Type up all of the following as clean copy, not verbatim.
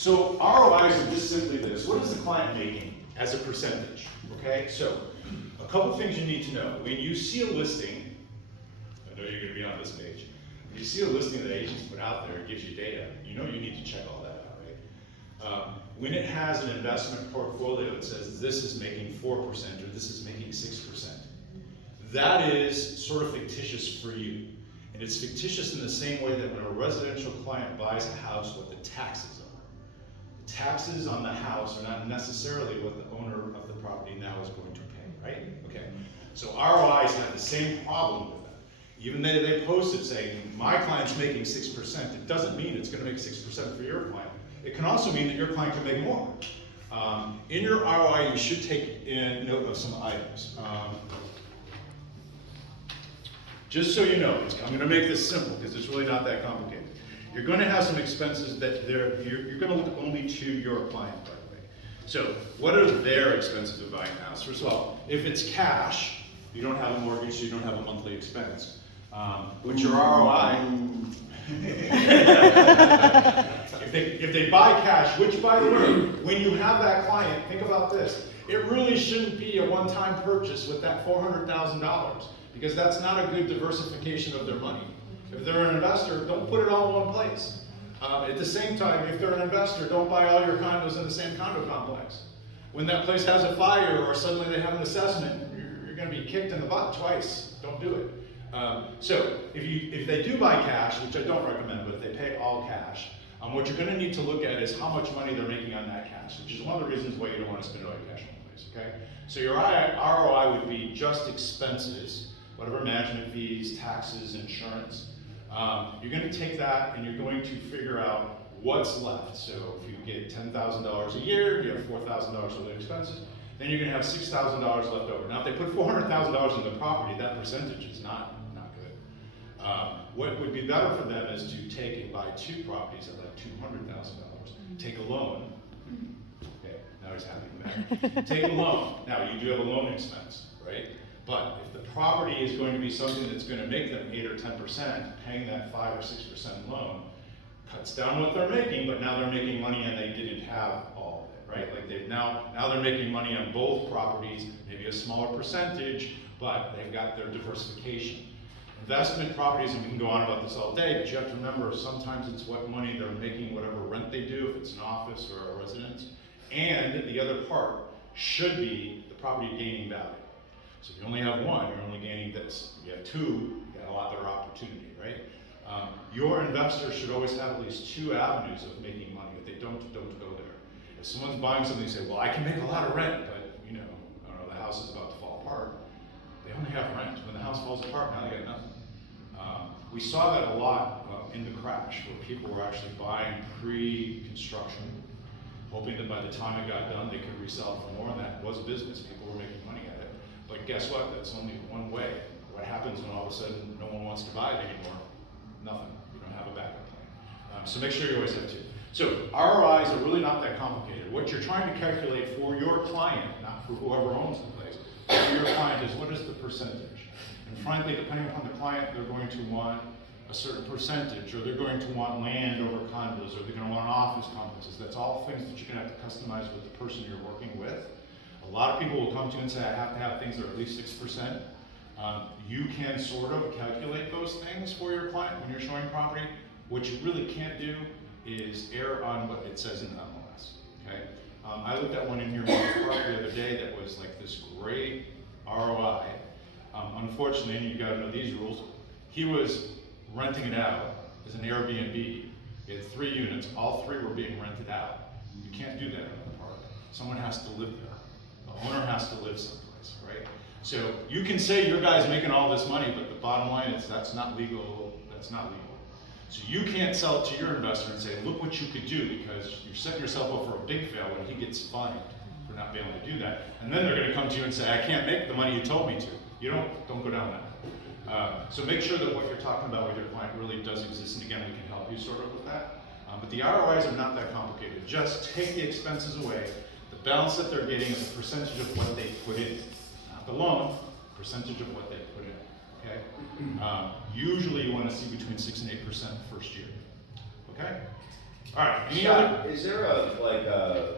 So ROIs are just simply this. What is the client making as a percentage? Okay, so a couple things you need to know. When you see a listing, I know you're gonna be on this page. When you see a listing that agents put out there, it gives you data, you know you need to check all that out, right? When it has an investment portfolio that says this is making 4% or this is making 6%, that is sort of fictitious for you. And it's fictitious in the same way that when a residential client buys a house, what the taxes are. The taxes on the house are not necessarily what the owner of the property now is going to pay, right? Okay. So ROIs have the same problem with that. Even though they post it saying, my client's making 6%, it doesn't mean it's gonna make 6% for your client. It can also mean that your client can make more. In your ROI, you should take in note of some items. Just so you know, I'm gonna make this simple because it's really not that complicated. You're gonna have some expenses that you're gonna look only to your client, by the way. So what are their expenses of buying a house? First of all, if it's cash, you don't have a mortgage, so you don't have a monthly expense. But your ROI, if they buy cash, which by the way, when you have that client, think about this. It really shouldn't be a one-time purchase with that $400,000 because that's not a good diversification of their money. If they're an investor, don't put it all in one place. At the same time, if they're an investor, don't buy all your condos in the same condo complex. When that place has a fire or suddenly they have an assessment, you're gonna be kicked in the butt twice. Don't do it. So if they do buy cash, which I don't recommend, but if they pay all cash, what you're gonna need to look at is how much money they're making on that cash, which is one of the reasons why you don't wanna spend all your cash in one place, okay? So your ROI would be just expenses, whatever management fees, taxes, insurance. You're going to take that and you're going to figure out what's left. So if you get $10,000 a year, you have $4,000 worth of expenses, then you're going to have $6,000 left over. Now if they put $400,000 in the property, that percentage is not good. What would be better for them is to take and buy two properties at like $200,000. Take a loan. Okay, now he's happy back. Take a loan. Now you do have a loan expense, right? But if the property is going to be something that's going to make them 8 or 10%, paying that 5 or 6% loan cuts down what they're making, but now they're making money and they didn't have all of it, right? Like they've now they're making money on both properties, maybe a smaller percentage, but they've got their diversification. Investment properties, and we can go on about this all day, but you have to remember sometimes it's what money they're making, whatever rent they do, if it's an office or a residence, and the other part should be the property gaining value. So if you only have one, you're only gaining this. If you have two, you got a lot better opportunity, right? Your investor should always have at least two avenues of making money. If they don't go there. If someone's buying something and say, well, I can make a lot of rent, but you know, I don't know, the house is about to fall apart. They only have rent. When the house falls apart, now they got nothing. We saw that a lot in the crash, where people were actually buying pre-construction, hoping that by the time it got done, they could resell for more, and that was business. People were making money at it. But guess what? That's only one way. What happens when all of a sudden no one wants to buy it anymore? Nothing. You don't have a backup plan. So make sure you always have two. So ROIs are really not that complicated. What you're trying to calculate for your client, not for whoever owns the place, for your client is what is the percentage? And frankly, depending upon the client, they're going to want a certain percentage, or they're going to want land over condos, or they're going to want office complexes. That's all things that you're going to have to customize with the person you're working with. A lot of people will come to you and say, I have to have things that are at least 6%. You can sort of calculate those things for your client when you're showing property. What you really can't do is err on what it says in the MLS, okay? I looked at one in here the other day that was like this great ROI. Unfortunately, and you gotta know these rules, he was renting it out as an Airbnb. He had 3 units, all 3 were being rented out. You can't do that in the park. Someone has to live there. The owner has to live someplace, right? So you can say your guy's making all this money, but the bottom line is that's not legal. That's not legal. So you can't sell it to your investor and say, look what you could do, because you're setting yourself up for a big fail when he gets fined for not being able to do that. And then they're going to come to you and say, I can't make the money you told me to. You don't go down that. So make sure that what you're talking about with your client really does exist. And again, we can help you sort of with that. But the ROIs are not that complicated. Just take the expenses away. The balance that they're getting is a percentage of what they put in. Not the loan, percentage of what they put in. Okay? Usually you want to see between 6 and 8% the first year. Okay? All right, any other? Scott, is there like a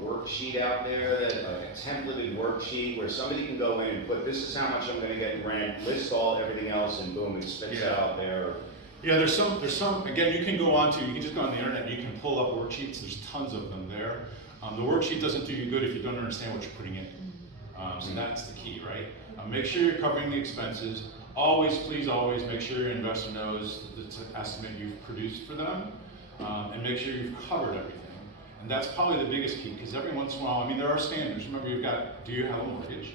worksheet out there, that like a templated worksheet where somebody can go in and put, this is how much I'm gonna get in rent, list everything else, and boom, it spits Yeah. out there? Yeah, there's some, again, you can just go on the internet, you can pull up worksheets, there's tons of them there. The worksheet doesn't do you good if you don't understand what you're putting in. So that's the key, right? Make sure you're covering the expenses. Always, please always make sure your investor knows the estimate you've produced for them, and make sure you've covered everything. And that's probably the biggest key, because every once in a while, I mean, there are standards. Remember, do you have a mortgage?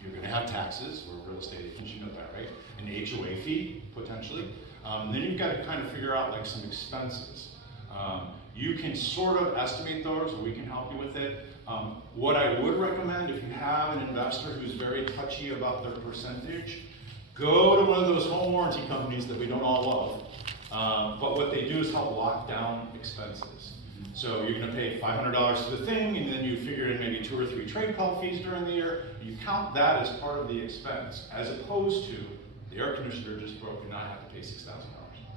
You're gonna have taxes, we're real estate agents, you know that, right? An HOA fee, potentially. Then you've got to kind of figure out like some expenses. You can sort of estimate those, or we can help you with it. What I would recommend, if you have an investor who's very touchy about their percentage, go to one of those home warranty companies that we don't all love. But what they do is help lock down expenses. So you're gonna pay $500 for the thing, and then you figure in maybe 2 or 3 trade call fees during the year. You count that as part of the expense, as opposed to the air conditioner just broke and I have to pay $6,000,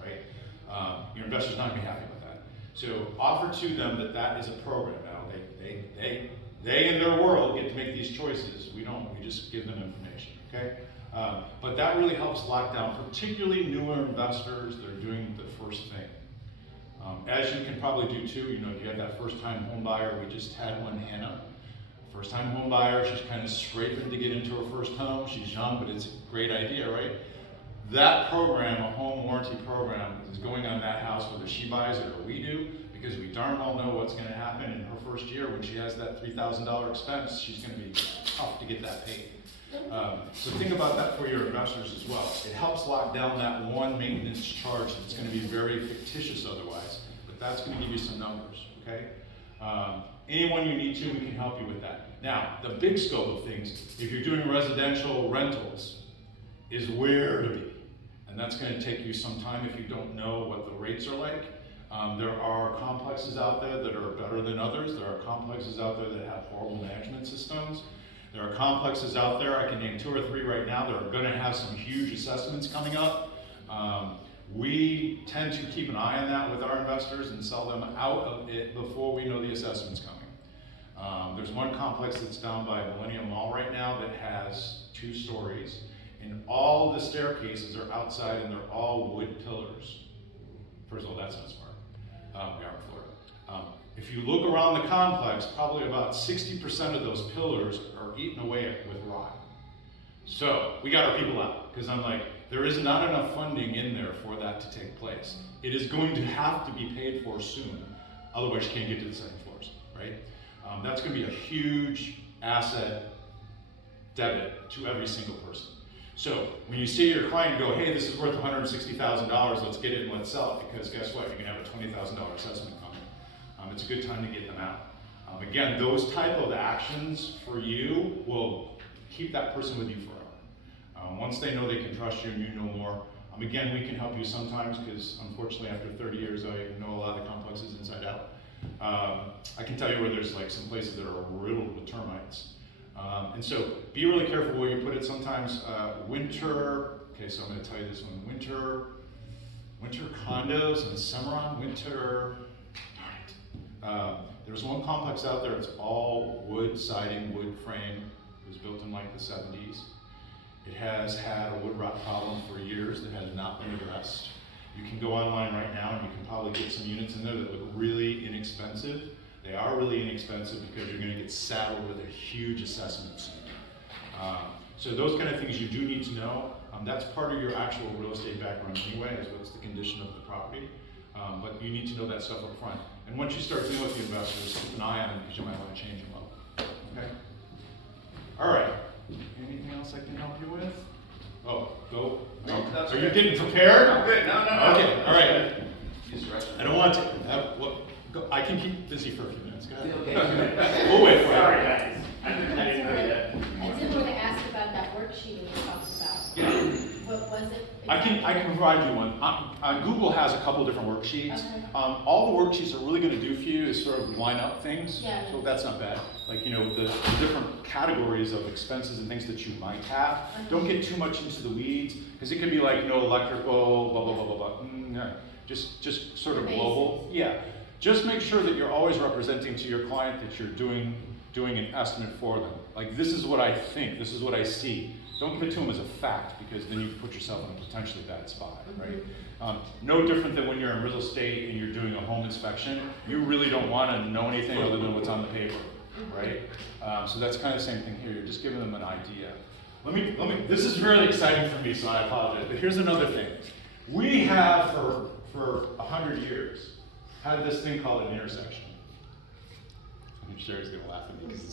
right? Your investor's not gonna be happy with that. So offer to them that is a program. Now they in their world get to make these choices. We don't, we just give them information, okay? But that really helps lock down, particularly newer investors that are doing the first thing. As you can probably do too, you know, if you have that first time home buyer, we just had one, Hannah. First time home buyer, she's kind of scraping to get into her first home. She's young, but it's a great idea, right? That program, a home warranty program, is going on that house whether she buys it or we do, because we darn well know what's gonna happen in her first year when she has that $3,000 expense. She's gonna be tough to get that paid. So think about that for your investors as well. It helps lock down that one maintenance charge that's gonna be very fictitious otherwise, but that's gonna give you some numbers, okay? Anyone you need to, we can help you with that. Now, the big scope of things, if you're doing residential rentals, is where to be. And that's gonna take you some time if you don't know what the rates are like. There are complexes out there that are better than others. There are complexes out there that have horrible management systems. There are complexes out there, I can name 2 or 3 right now, that are gonna have some huge assessments coming up. We tend to keep an eye on that with our investors and sell them out of it before we know the assessment's coming. There's one complex that's down by Millennium Mall right now that has 2 stories, and all the staircases are outside and they're all wood pillars. First of all, that's not smart. We are in Florida. If you look around the complex, probably about 60% of those pillars are eaten away with rot. So we got our people out, because I'm like, there is not enough funding in there for that to take place. It is going to have to be paid for soon, otherwise you can't get to the second floors, right? That's gonna be a huge asset debit to every single person. So when you see your client go, hey, this is worth $160,000, let's get it and let's sell it, because guess what, you're gonna have a $20,000 assessment coming. It's a good time to get them out. Again, those type of actions for you will keep that person with you forever. Once they know they can trust you and you know more, again, we can help you sometimes, because unfortunately after 30 years I know a lot of the complexes inside out. I can tell you where there's like some places that are riddled with termites. And so be really careful where you put it. Sometimes winter, okay, so I'm gonna tell you this one, winter condos in Cimarron, there's one complex out there, it's all wood siding, wood frame. It was built in like the 70s. It has had a wood rot problem for years that has not been addressed. You can go online right now and you can probably get some units in there that look really inexpensive. They are really inexpensive because you're gonna get saddled with a huge assessment soon. So those kind of things you do need to know. That's part of your actual real estate background anyway, is what's the condition of the property. But you need to know that stuff up front. And once you start dealing with the investors, keep an eye on them because you might want to change them up. Okay? All right. Anything else I can help you with? Oh, go. No, that's Are you okay. getting prepared? I'm good. No. Okay, all right. Use the restroom. I don't want to. I can keep busy for a few minutes. Go ahead. Okay. We'll wait for you. Sorry, guys. I didn't know that. I did want to ask about that worksheet we talked about. Yeah. What was it? I can provide you one. Google has a couple different worksheets. Okay. All the worksheets are really going to do for you is sort of line up things. Yeah. So that's not bad. Like, you know, the different categories of expenses and things that you might have. Don't get too much into the weeds, because it could be like, you know, electrical, blah, blah, blah, blah, blah. just sort of The global. Yeah, just make sure that you're always representing to your client that you're doing an estimate for them. Like, this is what I think, this is what I see. Don't give it to them as a fact, because then you put yourself in a potentially bad spot, right? No different than when you're in real estate and you're doing a home inspection. You really don't want to know anything other than what's on the paper, right? So that's kind of the same thing here. You're just giving them an idea. This is really exciting for me, so I apologize. But here's another thing. We have for 100 years had this thing called an intersection. I'm sure he's gonna laugh at me because